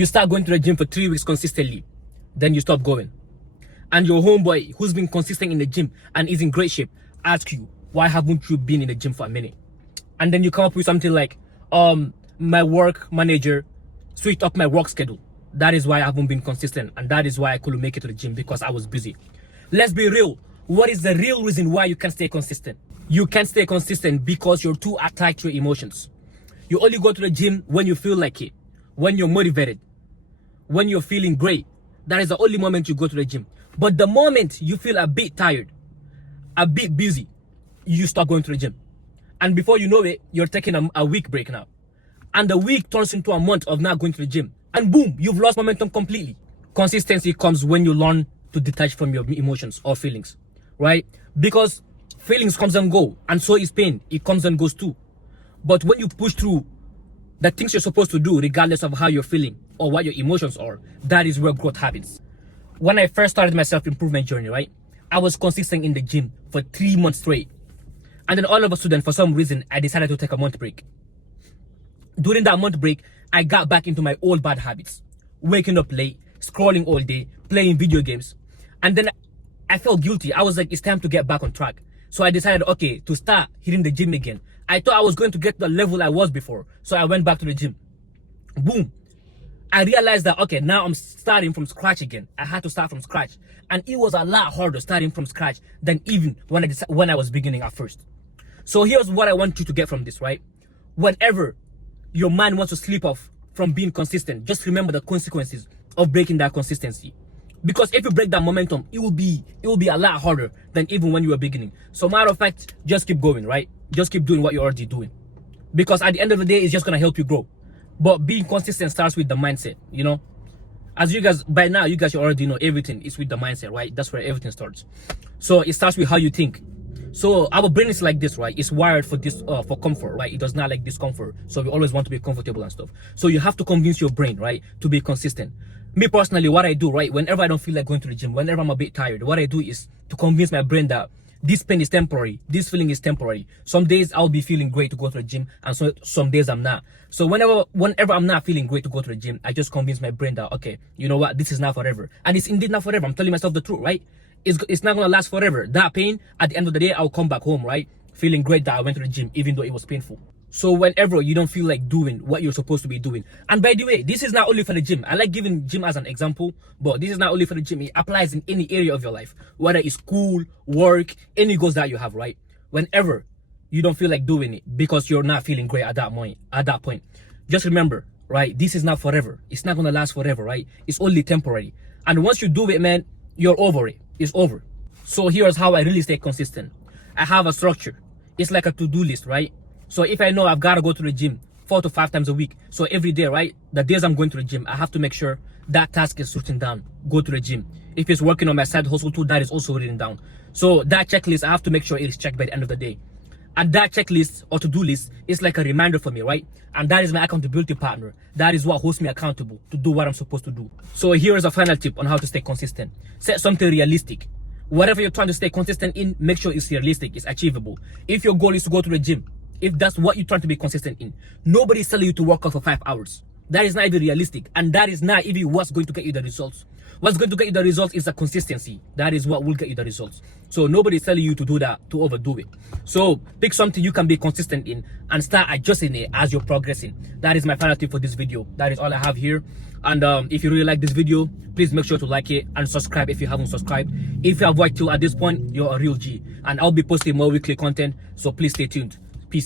You start going to the gym for 3 weeks consistently, then you stop going. And your homeboy who's been consistent in the gym and is in great shape asks you, why haven't you been in the gym for a minute? And then you come up with something like, my work manager switched up my work schedule. That is why I haven't been consistent, and that is why I couldn't make it to the gym, because I was busy. Let's be real. What is the real reason why you can't stay consistent? You can't stay consistent because you're too attached to your emotions. You only go to the gym when you feel like it, when you're motivated, when you're feeling great. That is the only moment you go to the gym. But the moment you feel a bit tired, a bit busy, you stop going to the gym. And before you know it, you're taking a week break now. And the week turns into a month of not going to the gym. And boom, you've lost momentum completely. Consistency comes when you learn to detach from your emotions or feelings, right? Because feelings comes and go, and so is pain. It comes and goes too. But when you push through the things you're supposed to do, regardless of how you're feeling or what your emotions are, that is where growth happens. When I first started my self-improvement journey, right, I was consistent in the gym for 3 months straight. And then all of a sudden, for some reason, I decided to take a month break. During that month break, I got back into my old bad habits. Waking up late, scrolling all day, playing video games. And then I felt guilty. I was like, it's time to get back on track. So I decided, okay, to start hitting the gym again. I thought I was going to get to the level I was before. So I went back to the gym. Boom. I realized that, okay, now I'm starting from scratch again. I had to start from scratch. And it was a lot harder starting from scratch than even when I was beginning at first. So here's what I want you to get from this, right? Whenever your mind wants to slip off from being consistent, just remember the consequences of breaking that consistency. Because if you break that momentum, it will be a lot harder than even when you were beginning. So matter of fact, just keep going, right? Just keep doing what you're already doing. Because at the end of the day, it's just going to help you grow. But being consistent starts with the mindset, you know? As you guys, by now, you guys already know everything is with the mindset, right? That's where everything starts. So it starts with how you think. So our brain is like this, right? It's wired for this, for comfort, right? It does not like discomfort. So we always want to be comfortable and stuff. So you have to convince your brain, right, to be consistent. Me personally, what I do, right, whenever I don't feel like going to the gym, whenever I'm a bit tired, what I do is to convince my brain that this pain is temporary, this feeling is temporary. Some days I'll be feeling great to go to the gym, and so some days I'm not. So whenever I'm not feeling great to go to the gym, I just convince my brain that, okay, you know what, this is not forever. And it's indeed not forever. I'm telling myself the truth, right? It's not gonna last forever. That pain, at the end of the day, I'll come back home, right, feeling great that I went to the gym, even though it was painful. So whenever you don't feel like doing what you're supposed to be doing, and by the way, this is not only for the gym. I like giving gym as an example, but this is not only for the gym. It applies in any area of your life, whether it's school, work, any goals that you have, right? Whenever you don't feel like doing it because you're not feeling great at that point, just remember, right, this is not forever. It's not gonna last forever, right? It's only temporary. And once you do it, man, you're over it. It's over. So here's how I really stay consistent. I have a structure. It's like a to-do list, right? So if I know I've got to go to the gym 4 to 5 times a week, so every day, right, the days I'm going to the gym, I have to make sure that task is written down. Go to the gym. If it's working on my side hustle too, that is also written down. So that checklist, I have to make sure it is checked by the end of the day. And that checklist or to-do list is like a reminder for me, right? And that is my accountability partner. That is what holds me accountable to do what I'm supposed to do. So here is a final tip on how to stay consistent. Set something realistic. Whatever you're trying to stay consistent in, make sure it's realistic, it's achievable. If your goal is to go to the gym, if that's what you're trying to be consistent in, nobody's telling you to work out for 5 hours. That is not even realistic, and that is not even what's going to get you the results. What's going to get you the results is the consistency. That is what will get you the results. So nobody's telling you to do that, to overdo it. So pick something you can be consistent in and start adjusting it as you're progressing. That is my final tip for this video. That is all I have here. And if you really like this video, please make sure to like it and subscribe if you haven't subscribed. If you have watched till at this point, you're a real G. And I'll be posting more weekly content, so please stay tuned.